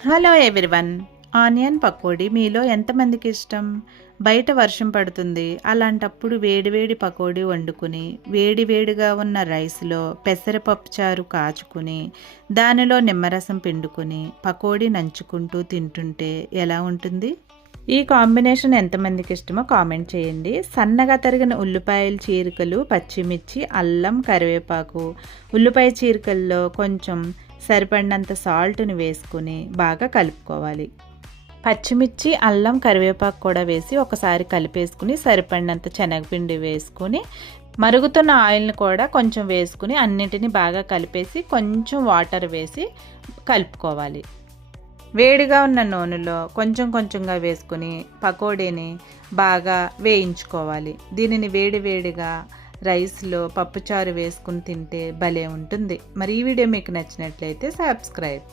Hello everyone. Onion pakodi మీలో ఎంతమందికి ఇష్టం? బయట వర్షం పడుతుంది. అలాంటప్పుడు వేడివేడి పకోడీ వండుకుని, వేడివేడిగా ఉన్న రైస్‌లో పెసరపప్పు చారు కాచుకుని, దానిలో నిమ్మరసం పిండుకుని, పకోడీ నంచుకుంటూ తింటుంటే ఎలా ఉంటుంది? ఈ కాంబినేషన్ ఎంతమందికి ఇష్టమో కామెంట్ చేయండి. సన్నగా తరిగిన ఉల్లిపాయల చీరికలు, పచ్చిమిర్చి, అల్లం, కరివేపాకు, ఉల్లిపాయ చీరికల్లో కొంచెం సరిపడినంత సాల్ట్‌ని వేసుకొని బాగా కలుపుకోవాలి. పచ్చిమిర్చి, అల్లం, కరివేపాకు కూడా వేసి ఒకసారి కలిపేసుకుని సరిపడినంత శనగపిండి వేసుకొని, మరుగుతున్న ఆయిల్‌ని కూడా కొంచెం వేసుకుని అన్నిటిని బాగా కలిపేసి కొంచెం వాటర్ వేసి కలుపుకోవాలి. వేడిగా ఉన్న నూనెలో కొంచెం కొంచెంగా వేసుకుని పకోడీని బాగా వేయించుకోవాలి. దీనిని వేడివేడిగా రైస్‌లో పప్పుచారు వేసుకుని తింటే భలే ఉంటుంది. మరి ఈ వీడియో మీకు నచ్చినట్లయితే సబ్స్క్రైబ్.